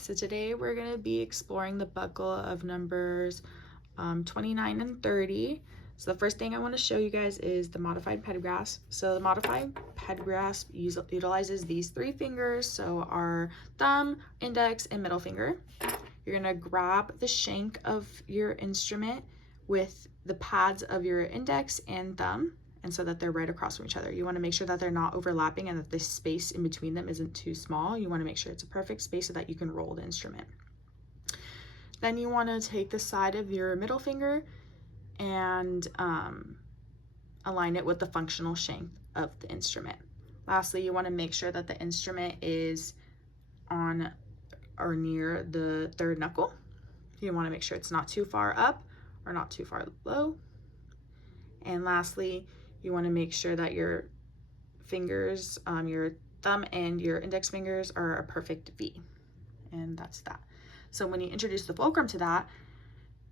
So today we're going to be exploring the buckle of numbers 29 and 30. So the first thing I want to show you guys is the modified ped grasp. So the modified ped grasp utilizes these three fingers, so our thumb, index, and middle finger. You're going to grab the shank of your instrument with the pads of your index and thumb, and so that they're right across from each other. You want to make sure that they're not overlapping and that the space in between them isn't too small. You want to make sure it's a perfect space so that you can roll the instrument. Then you want to take the side of your middle finger and align it with the functional shank of the instrument. Lastly, you want to make sure that the instrument is on or near the third knuckle. You want to make sure it's not too far up or not too far low. And lastly, you want to make sure that your fingers, your thumb and your index fingers are a perfect V. And that's that. So when you introduce the fulcrum to that,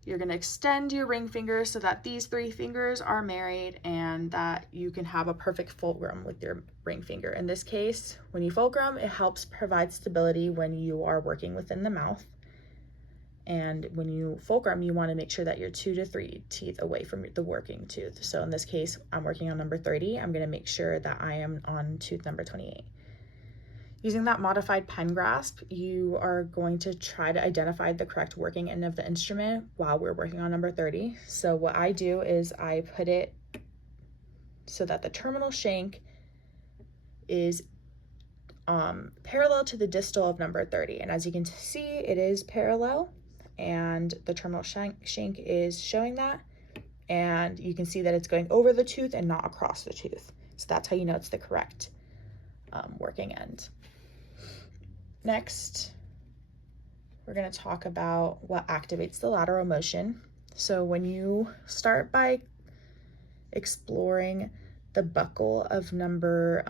you're going to extend your ring finger so that these three fingers are married and that you can have a perfect fulcrum with your ring finger. In this case, when you fulcrum, it helps provide stability when you are working within the mouth. And when you fulcrum, you want to make sure that you're 2 to 3 teeth away from the working tooth. So in this case, I'm working on number 30. I'm going to make sure that I am on tooth number 28. Using that modified pen grasp, you are going to try to identify the correct working end of the instrument while we're working on number 30. So what I do is I put it so that the terminal shank is parallel to the distal of number 30. And as you can see, it is parallel. And the terminal shank is showing that, and you can see that it's going over the tooth and not across the tooth. So that's how you know it's the correct working end. Next, we're going to talk about what activates the lateral motion. So when you start by exploring the buckle of number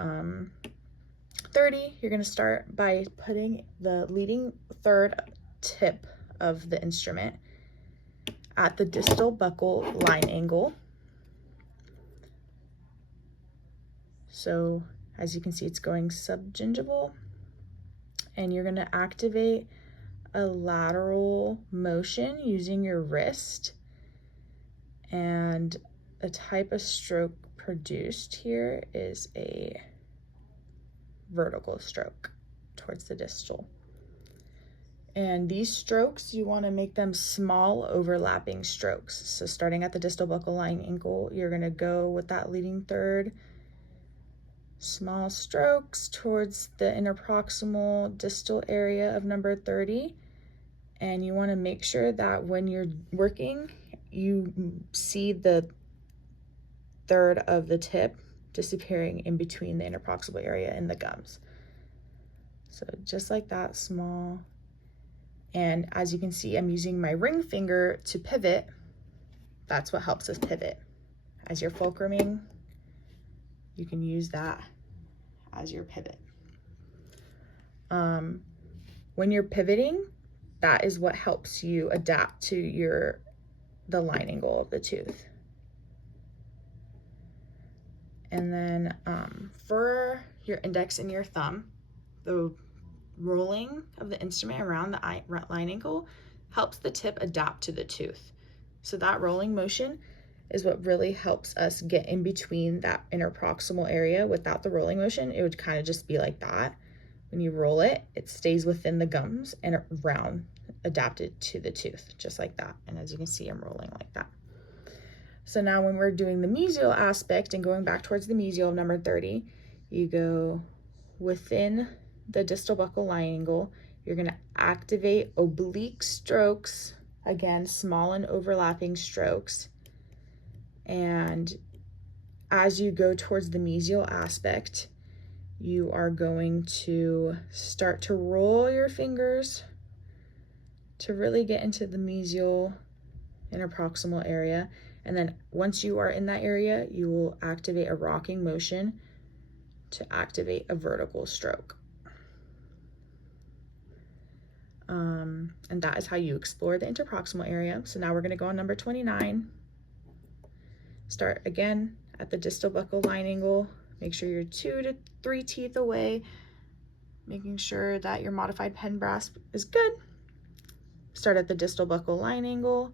30, you're going to start by putting the leading third tip of the instrument at the distal buccal line angle. So as you can see, it's going subgingival, and you're going to activate a lateral motion using your wrist. And the type of stroke produced here is a vertical stroke towards the distal. And these strokes, you want to make them small overlapping strokes. So starting at the distal buccal line angle, you're going to go with that leading third, small strokes towards the interproximal distal area of number 30. And you want to make sure that when you're working, you see the third of the tip disappearing in between the interproximal area and the gums. So just like that, small. And as you can see, I'm using my ring finger to pivot. That's what helps us pivot. As you're fulcruming, you can use that as your pivot. When you're pivoting, that is what helps you adapt to the line angle of the tooth. And then for your index and your thumb, the rolling of the instrument around the line angle helps the tip adapt to the tooth. So that rolling motion is what really helps us get in between that interproximal area. Without the rolling motion, it would kind of just be like that. When you roll it, it stays within the gums and around, adapted to the tooth, just like that. And as you can see, I'm rolling like that. So now when we're doing the mesial aspect and going back towards the mesial of number 30, you go within the distal buccal line angle. You're going to activate oblique strokes, again, small and overlapping strokes. And as you go towards the mesial aspect, you are going to start to roll your fingers to really get into the mesial interproximal area. And then once you are in that area, you will activate a rocking motion to activate a vertical stroke. And that is how you explore the interproximal area. So now we're going to go on number 29. Start again at the distal buccal line angle. Make sure you're 2 to 3 teeth away making sure that your modified pen grasp is good. Start at the distal buccal line angle,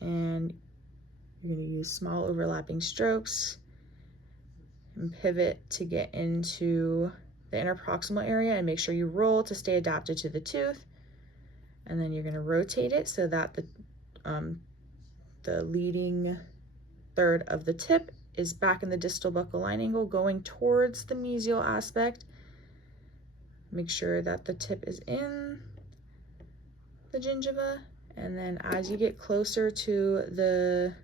and you're going to use small overlapping strokes and pivot to get into the interproximal area, and make sure you roll to stay adapted to the tooth. And then you're going to rotate it so that the leading third of the tip is back in the distal buccal line angle, going towards the mesial aspect. Make sure that the tip is in the gingiva, and then as you get closer to the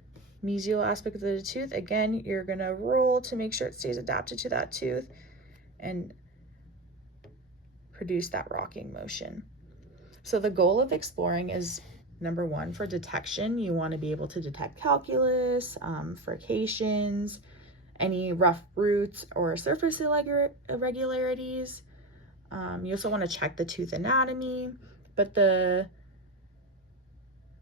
mesial aspect of the tooth, again, you're gonna roll to make sure it stays adapted to that tooth and produce that rocking motion. So the goal of exploring is, number one, for detection. You want to be able to detect calculus, furcations, any rough roots or surface irregularities. You also want to check the tooth anatomy, but the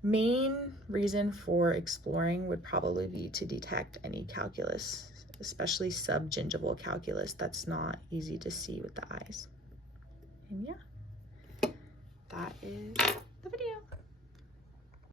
main reason for exploring would probably be to detect any calculus, especially subgingival calculus that's not easy to see with the eyes. And yeah, that is